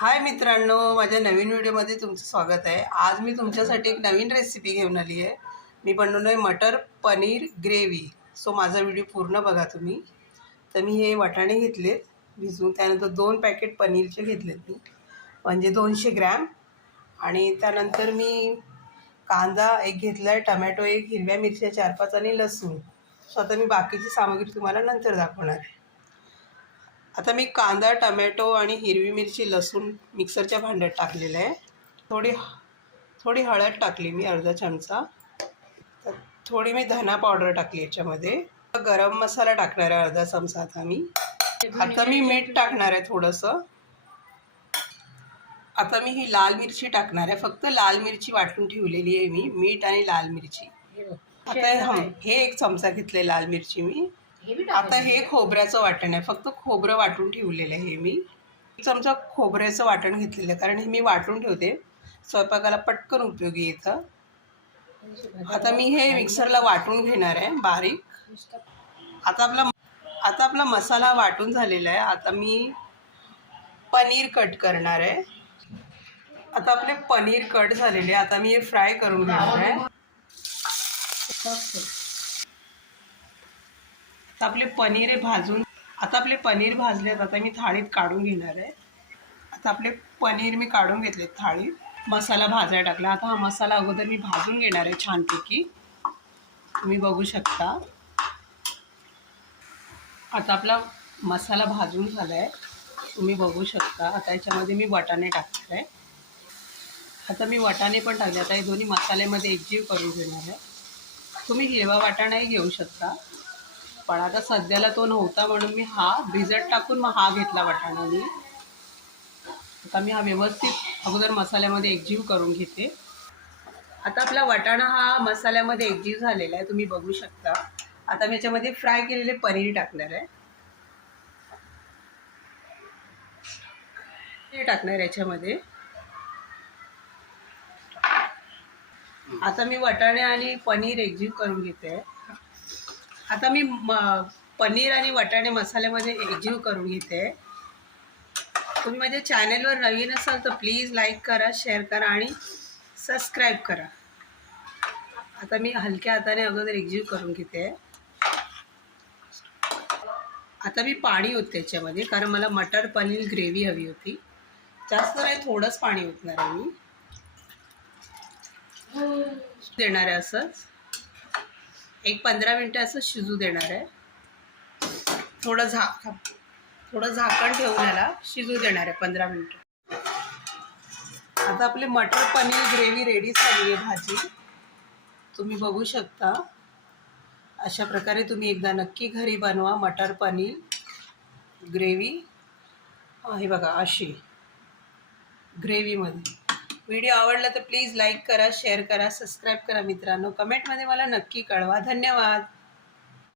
हाय मित्रांनो, माझ्या नवीन व्हिडिओमध्ये तुमचं स्वागत आहे। आज मी तुमच्यासाठी एक नवीन रेसिपी घेऊन आली आहे। मी बनवणार आहे मटर पनीर ग्रेव्ही। सो माझा व्हिडिओ पूर्ण बघा तुम्ही। तर मी हे वाटाणे घेतलेत भिजवून, त्यानंतर 2 पॅकेट पनीरचे घेतलेत मी, म्हणजे 200 ग्रॅम। आणि त्यानंतर मी कांदा एक घेतला आहे, टमॅटो एक, हिरव्या मिरच्या 4-5 आणि लसूण। सो आता मी बाकीची सामग्री तुम्हाला नंतर दाखवणार आहे। आता मी कांदा, टमॅटो आणि हिरवी मिरची, लसूण मिक्सरच्या भांड्यात टाकलेलं आहे। थोडी हळद टाकली मी, अर्धा चमचा। तर थोडी मी धना पावडर टाकली याच्यामध्ये। गरम मसाला टाकणार आहे अर्धा चमचा। आता मी मीठ टाकणार आहे थोडंसं। आता मी ही लाल मिरची टाकणार आहे, फक्त लाल मिरची वाटून ठेवलेली आहे मी, मीठ आणि लाल मिरची। आता हे 1 चमचा घेतले लाल मिरची मी। आता हे खोबऱ्याचं वाटण आहे, फक्त खोबरं वाटून ठेवलेलं आहे मी। 1 चमचा खोबऱ्याचं वाटण घेतलेलं आहे, कारण हे मी वाटून ठेवते, स्वयंपाकाला पटकन उपयोगी येतं। आता मी हे मिक्सरला वाटून घेणार आहे बारीक। आता आपला मसाला वाटून झालेला आहे। आता मी पनीर कट करणार आहे। आता आपले पनीर कट झालेले, आता मी हे फ्राय करून घेणार आहे। आता आपले पनीर आहे भाजून, आता आपले पनीर भाजलेत, आता मी थाळीत काढून घेणार आहे। आता आपले पनीर मी काढून घेतले थाळीत, मसाला भाजायला टाकला। आता हा मसाला अगोदर मी भाजून घेणार आहे छानपैकी, तुम्ही बघू शकता। आता आपला मसाला भाजून झाला आहे, तुम्ही बघू शकता। आता याच्यामध्ये मी वाटाणे टाकणार आहे। आता मी वाटाणे पण टाकले। आता हे दोन्ही मसाल्यामध्ये एकजीव करून घेणार आहे। तुम्ही हिरवा वाटाणाही घेऊ शकता, पण आता सध्याला तो नव्हता म्हणून मी हा भिजत टाकून मग हा घेतला वाटाणा मी। आता मी हा व्यवस्थित अगोदर मसाल्यामध्ये एकजीव करून घेते। आता आपला वाटाणा हा मसाल्यामध्ये एकजीव झालेला आहे, तुम्ही बघू शकता। आता मी याच्यामध्ये फ्राय केलेले पनीर टाकणार आहे, हे टाकणार याच्यामध्ये। आता मी वाटाणे आणि पनीर एकजीव करून घेते। आता मी पनीर आणि वाटाणे मसाल्यामध्ये एकजीव करून घेते। तुम्ही माझ्या चॅनलवर नवीन असाल तर प्लीज लाईक करा, शेअर करा आणि सबस्क्राईब करा। आता मी हलक्या हाताने अगोदर एकजीव करून घेते। आता मी पाणी ओतते त्याच्यामध्ये, कारण मला मटर पनीर ग्रेव्ही हवी होती। जास्त नाही, थोडंच पाणी ओतणार आहे मी। देणार आहे असंच, एक 15 मिनटं असं शिजू देणार आहे। थोडं झाकण ठेवून याला शिजू देणार आहे 15 मिनटं। आता आपले मटर पनीर ग्रेव्ही रेडी झाली आहे भाजी, तुम्ही बघू शकता। अशा प्रकारे तुम्ही एकदा नक्की घरी बनवा मटर पनीर ग्रेव्ही। हे बघा अशी ग्रेव्हीमध्ये। व्हिडिओ आवडला तर प्लीज लाईक करा, शेअर करा, सबस्क्राईब करा मित्रांनो। कमेंटमध्ये मला नक्की कळवा। धन्यवाद।